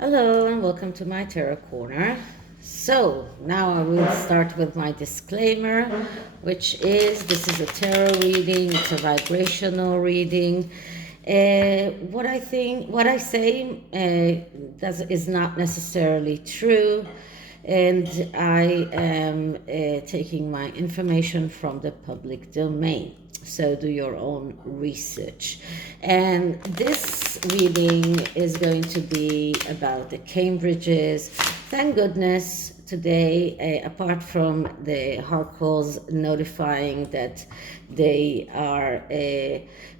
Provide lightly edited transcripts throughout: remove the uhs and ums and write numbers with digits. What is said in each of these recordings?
Hello and welcome to my tarot corner. So now I will start with my disclaimer, which is this is a tarot reading, it's a vibrational reading. What I say is not necessarily true, and I am taking my information from the public domain. So do your own research. And this reading is going to be about the Cambridges. Thank goodness today, apart from the Harkles notifying that they are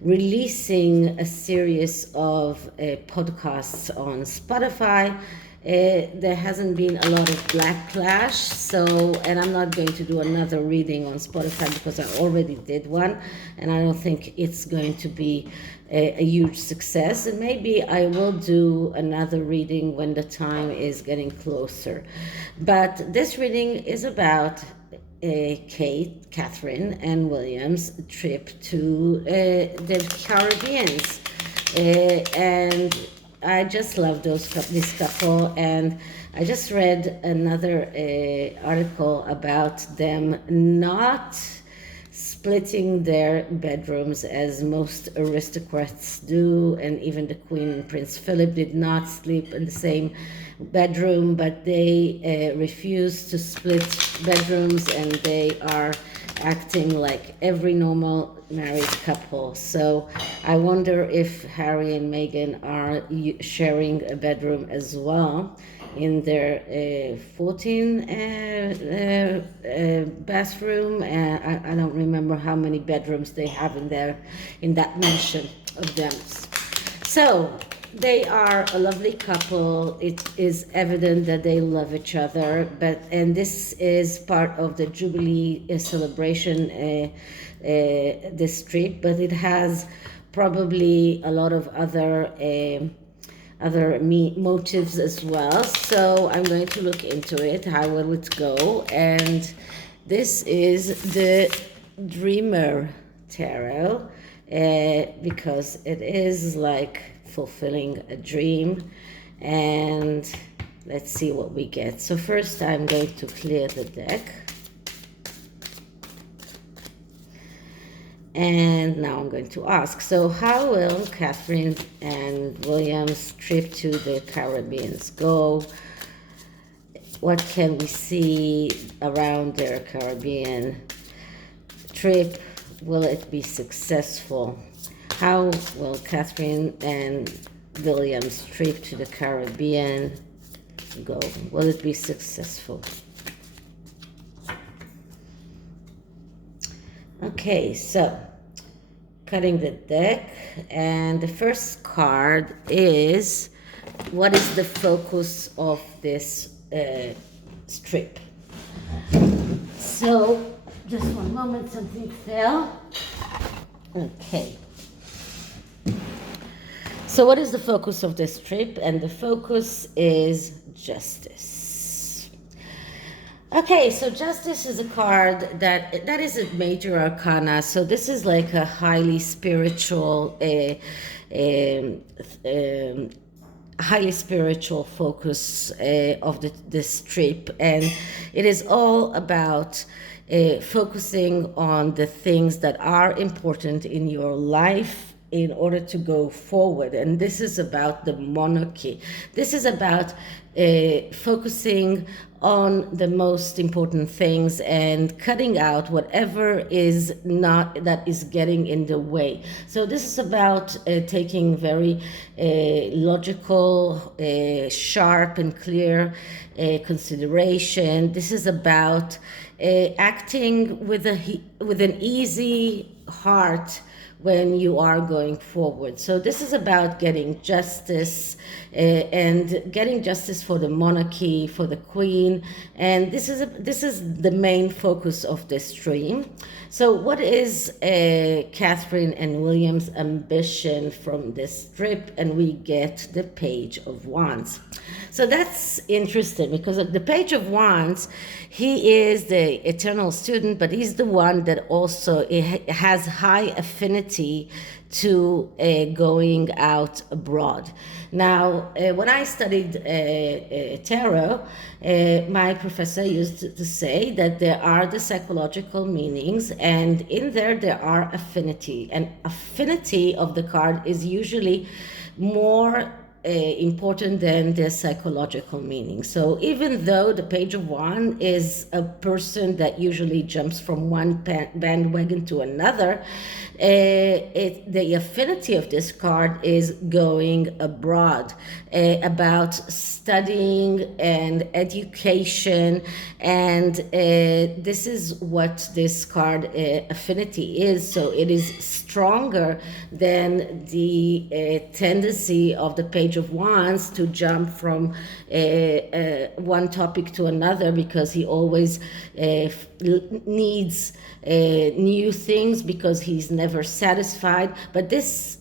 releasing a series of podcasts on Spotify, there hasn't been a lot of backlash, and I'm not going to do another reading on Spotify because I already did one, and I don't think it's going to be a huge success. And maybe I will do another reading when the time is getting closer. But this reading is about Catherine and William's trip to the Caribbeans, and I just love this couple, and I just read another article about them not splitting their bedrooms as most aristocrats do, and even the Queen and Prince Philip did not sleep in the same bedroom, but they refused to split bedrooms, and they are acting like every normal married couple. So I wonder if Harry and Meghan are sharing a bedroom as well in their 14 bathroom. I don't remember how many bedrooms they have in that mansion of them. So they are a lovely couple. It is evident that they love each other, and this is part of the Jubilee celebration, this trip, but it has probably a lot of other motives as well. So I'm going to look into it. How will it go? And this is the Dreamer Tarot, because it is like fulfilling a dream. And let's see what we get. So first I'm going to clear the deck, and now I'm going to ask, so how will Catherine and William's trip to the Caribbean go? What can we see around their Caribbean trip? Will it be successful? How will Catherine and William's trip to the Caribbean go? Will it be successful? Okay, so cutting the deck, and the first card is, what is the focus of this strip? So just one moment, something fell. Okay. So what is the focus of this trip? And the focus is justice. Okay, so justice is a card that is a major arcana. So this is like a highly spiritual, highly spiritual focus of this trip, and it is all about focusing on the things that are important in your life in order to go forward. And this is about the monarchy. This is about focusing on the most important things and cutting out whatever is not, that is getting in the way. So this is about taking very logical, sharp and clear consideration. This is about acting with an easy heart when you are going forward. So this is about getting justice, and getting justice for the monarchy, for the Queen, and this is the main focus of this stream. So what is Catherine and William's ambition from this strip? And we get the Page of Wands. So that's interesting because the Page of Wands, he is the eternal student, but he's the one that also has high affinity to going out abroad. Now, when I studied tarot, my professor used to say that there are the psychological meanings, and in there are affinity. And affinity of the card is usually more important than the psychological meaning. So even though the Page of Wands is a person that usually jumps from one bandwagon to another, the affinity of this card is going abroad, about studying and education, and this is what this card affinity is. So it is stronger than the tendency of the Page of Wands to jump from one topic to another, because he always needs new things, because he's never satisfied. But this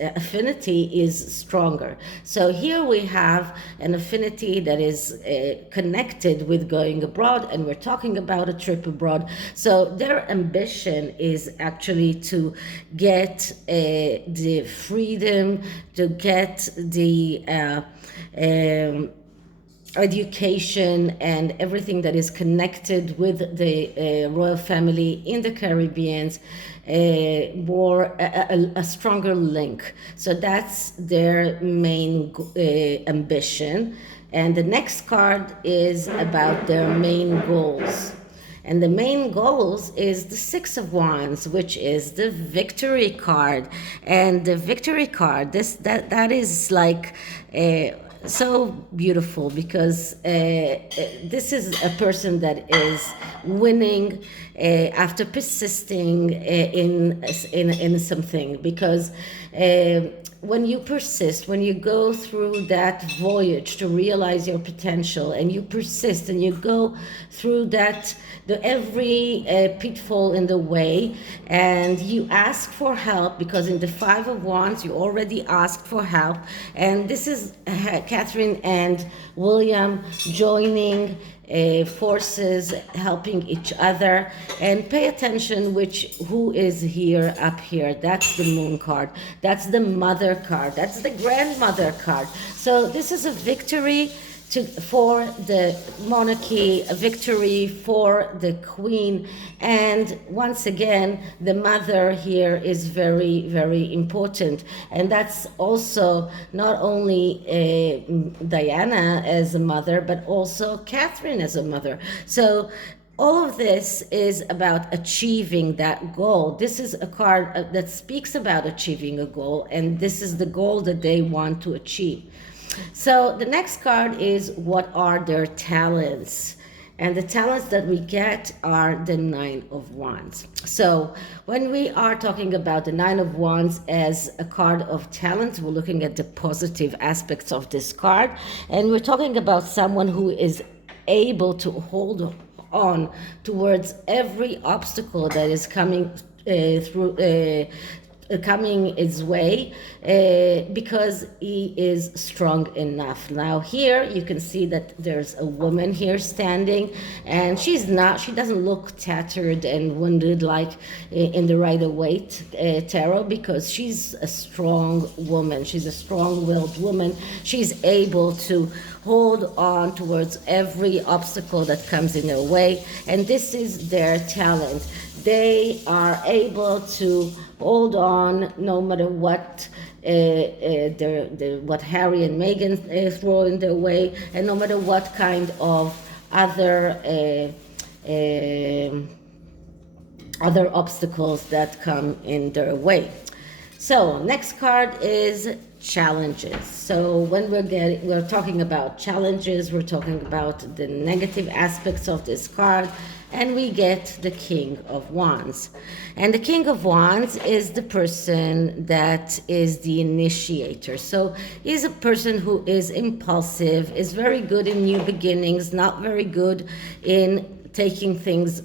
affinity is stronger. So here we have an affinity that is connected with going abroad, and we're talking about a trip abroad. So their ambition is actually to get the freedom, to get the education and everything that is connected with the royal family in the Caribbean, a stronger link. So that's their main ambition. And the next card is about their main goals. And the main goals is the Six of Wands, which is the victory card. And the victory card, that is like so beautiful, because this is a person that is winning after persisting in something. Because when you persist, when you go through that voyage to realize your potential, and you persist and you go through that, every pitfall in the way, and you ask for help, because in the Five of Wands you already asked for help, and this is Catherine and William joining forces, helping each other. And pay attention who is here up here. That's the Moon card, that's the Mother card, that's the Grandmother card. So this is a victory for the monarchy, a victory for the Queen. And once again, the Mother here is very, very important. And that's also not only Diana as a mother, but also Catherine as a mother. So all of this is about achieving that goal. This is a card that speaks about achieving a goal, and this is the goal that they want to achieve. So the next card is, what are their talents? And the talents that we get are the Nine of Wands. So when we are talking about the Nine of Wands as a card of talent, we're looking at the positive aspects of this card. And we're talking about someone who is able to hold on towards every obstacle that is coming coming its way, because he is strong enough. Now here you can see that there's a woman here standing, and she doesn't look tattered and wounded like in the Rider-Waite tarot, because she's a strong woman. She's a strong-willed woman. She's able to hold on towards every obstacle that comes in their way, and this is their talent. They are able to hold on no matter what what Harry and Meghan throw in their way, and no matter what kind of other obstacles that come in their way. So next card is challenges. So when we're talking about challenges, we're talking about the negative aspects of this card, and we get the King of Wands. And the King of Wands is the person that is the initiator. So he's a person who is impulsive, is very good in new beginnings, not very good in taking things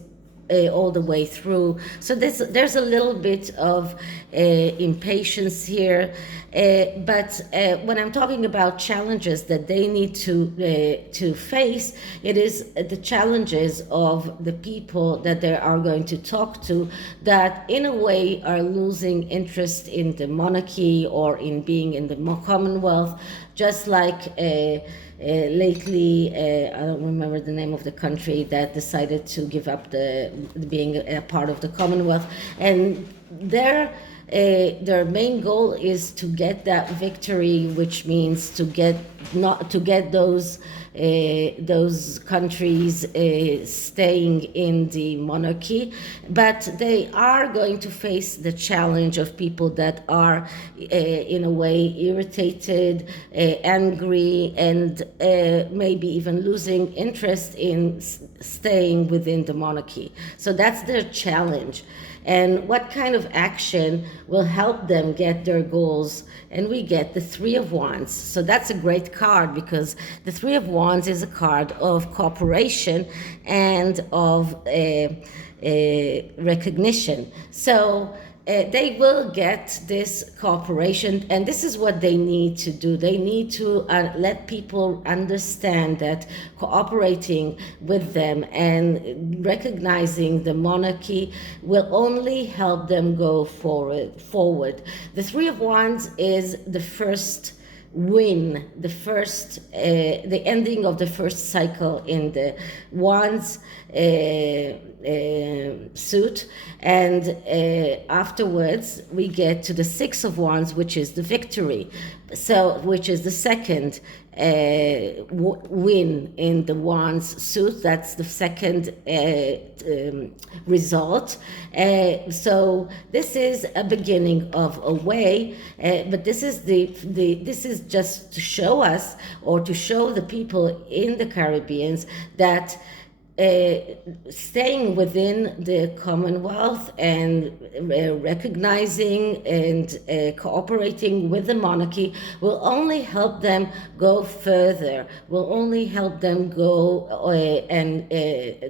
all the way through. So there's a little bit of impatience here. But when I'm talking about challenges that they need to face, it is the challenges of the people that they are going to talk to that in a way are losing interest in the monarchy or in being in the Commonwealth, just like lately, I don't remember the name of the country that decided to give up being a part of the Commonwealth, and their main goal is to get that victory, which means to get those countries staying in the monarchy, but they are going to face the challenge of people that are in a way irritated, angry, and maybe even losing interest in staying within the monarchy. So that's their challenge. And what kind of action will help them get their goals? And we get the Three of Wands. So that's a great card, because the Three of Wands is a card of cooperation and of recognition. So they will get this cooperation, and this is what they need to do. They need to let people understand that cooperating with them and recognizing the monarchy will only help them go forward. The Three of Wands is the first win, the ending of the first cycle in the Wands suit, and afterwards we get to the Six of Wands, which is the victory, which is the second win in the Wands suit. That's the second result. So this is a beginning of a way, but this is this is just to show us, or to show the people in the Caribbean, that staying within the Commonwealth and recognizing and cooperating with the monarchy will only help them go further, will only help them go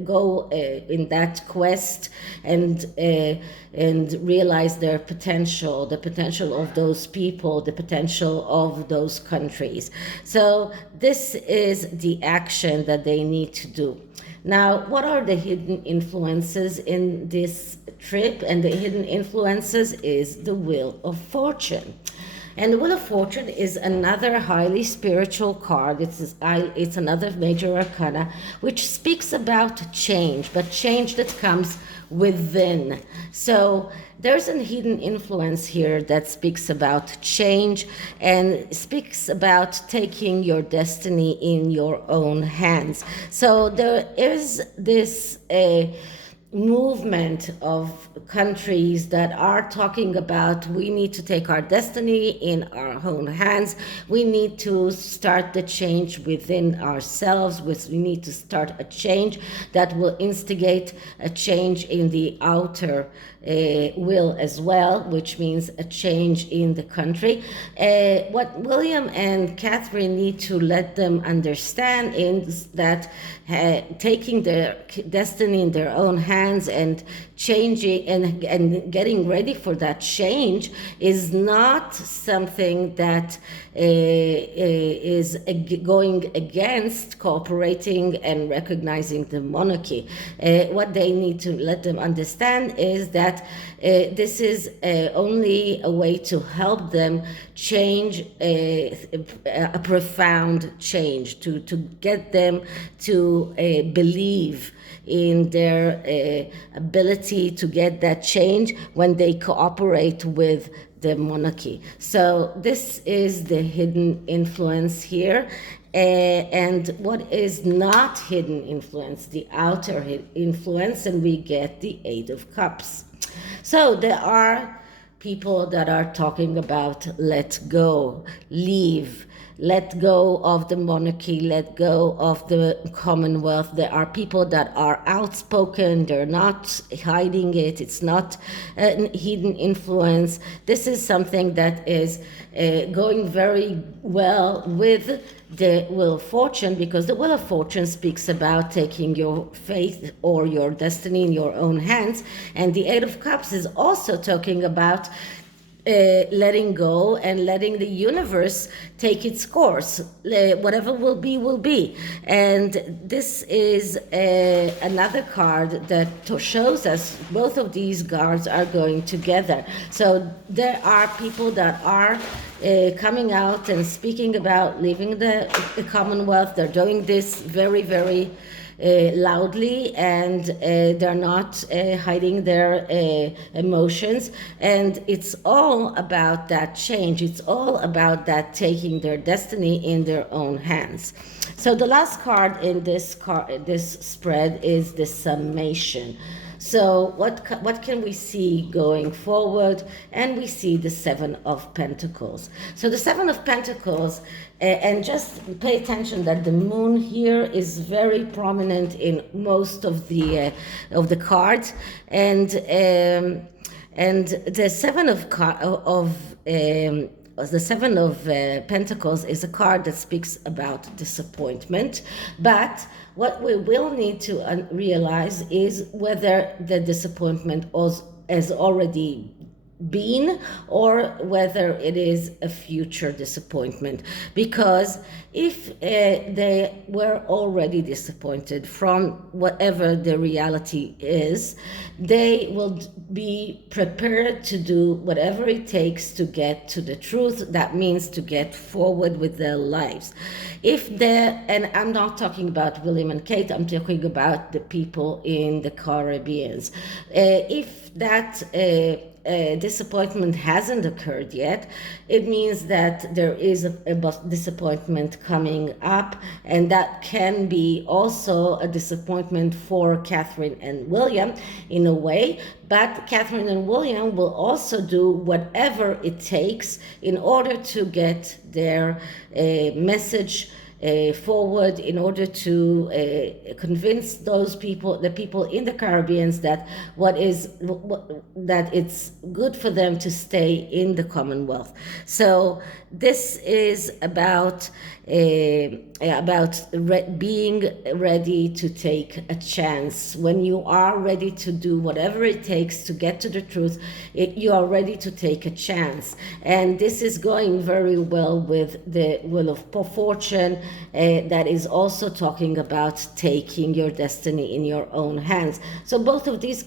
go in that quest and realize their potential, the potential of those people, the potential of those countries. So this is the action that they need to do. Now, what are the hidden influences in this trip? And the hidden influences is the Wheel of Fortune. And the Wheel of Fortune is another highly spiritual card. It's another major arcana, which speaks about change, but change that comes within. So there's a hidden influence here that speaks about change and speaks about taking your destiny in your own hands. So there is this movement of countries that are talking about, we need to take our destiny in our own hands. We need to start the change within ourselves. We need to start a change that will instigate a change in the outer will as well, which means a change in the country. What William and Catherine need to let them understand is that taking their destiny in their own hands and changing and getting ready for that change is not something that is going against cooperating and recognizing the monarchy. What they need to let them understand is that this is only a way to help them change a profound change, to get them to believe in their ability to get that change when they cooperate with the monarchy. So this is the hidden influence here. And what is not hidden influence? The outer influence, and we get the Eight of Cups. So there are people that are talking about let go, leave, let go of the monarchy, let go of the Commonwealth. There are people that are outspoken, they're not hiding it, it's not a hidden influence. This is something that is going very well with the Wheel of Fortune, because the Wheel of Fortune speaks about taking your faith or your destiny in your own hands, and the Eight of Cups is also talking about letting go and letting the universe take its course. Whatever will be, will be. And this is another card that shows us both of these cards are going together. So there are people that are coming out and speaking about leaving the Commonwealth. They're doing this very, very loudly, and they're not hiding their emotions, and it's all about that change. It's all about that taking their destiny in their own hands. So the last card in this spread is the summation. So what can we see going forward? And we see the Seven of Pentacles. So the Seven of Pentacles, and just pay attention that the moon here is very prominent in most of the cards, and the Seven of Pentacles is a card that speaks about disappointment, but what we will need to realize is whether the disappointment has already been, or whether it is a future disappointment. Because if they were already disappointed from whatever the reality is, they will be prepared to do whatever it takes to get to the truth. That means to get forward with their lives. And I'm not talking about William and Kate, I'm talking about the people in the Caribbean. If that disappointment hasn't occurred yet, it means that there is a disappointment coming up, and that can be also a disappointment for Catherine and William in a way. But Catherine and William will also do whatever it takes in order to get their message forward, in order to convince those people, the people in the Caribbean, that that it's good for them to stay in the Commonwealth. So this is about being ready to take a chance. When you are ready to do whatever it takes to get to the truth, you are ready to take a chance. And this is going very well with the Wheel of Fortune, that is also talking about taking your destiny in your own hands. So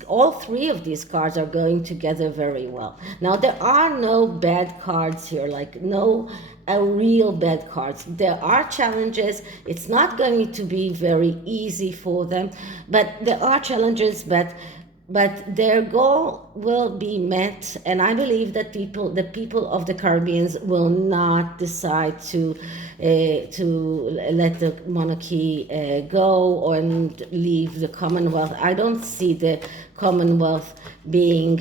all three of these cards are going together very well. Now, there are no bad cards here, like no real bad cards. There are challenges. It's not going to be very easy for them, but there are challenges, but their goal will be met. And I believe that the people of the Caribbean will not decide to let the monarchy go and leave the Commonwealth. I don't see the Commonwealth being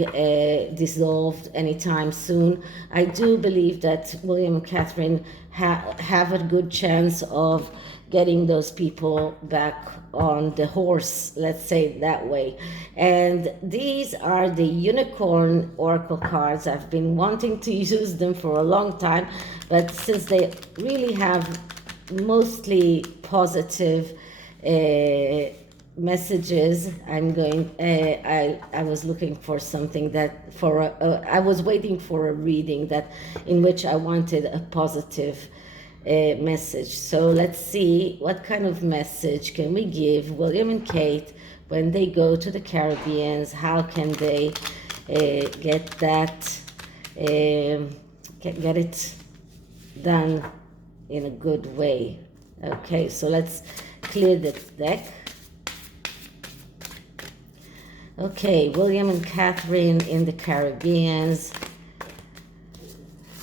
dissolved anytime soon. I do believe that William and Catherine have a good chance of getting those people back on the horse, let's say it that way. And these are the Unicorn Oracle cards. I've been wanting to use them for a long time, but since they really have mostly positive messages, I'm going I was looking for something that I was waiting for a reading that in which I wanted a positive message. So let's see what kind of message can we give William and Kate when they go to the Caribbean. How can they get that get it done in a good way? Okay, so let's clear the deck. Okay, William and Catherine in the Caribbean.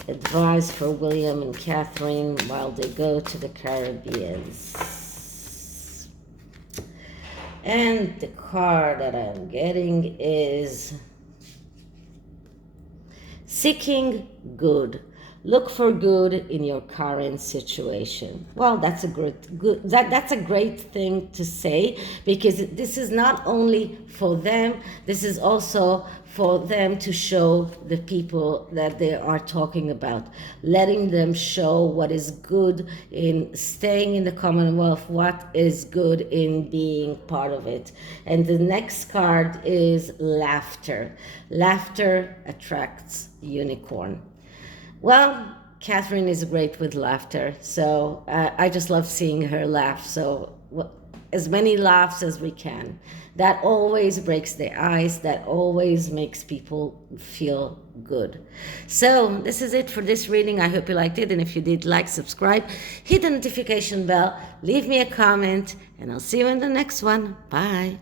Advice for William and Catherine while they go to the Caribbean. And the card that I'm getting is Seeking Good. Look for good in your current situation. Well, that's a great thing to say, because this is not only for them, this is also for them to show the people that they are talking about, letting them show what is good in staying in the Commonwealth, what is good in being part of it. And the next card is laughter. Laughter attracts unicorn. Well, Catherine is great with laughter, so I just love seeing her laugh. So as many laughs as we can. That always breaks the ice. That always makes people feel good. So this is it for this reading. I hope you liked it, and if you did, like, subscribe, hit the notification bell, leave me a comment, and I'll see you in the next one. Bye.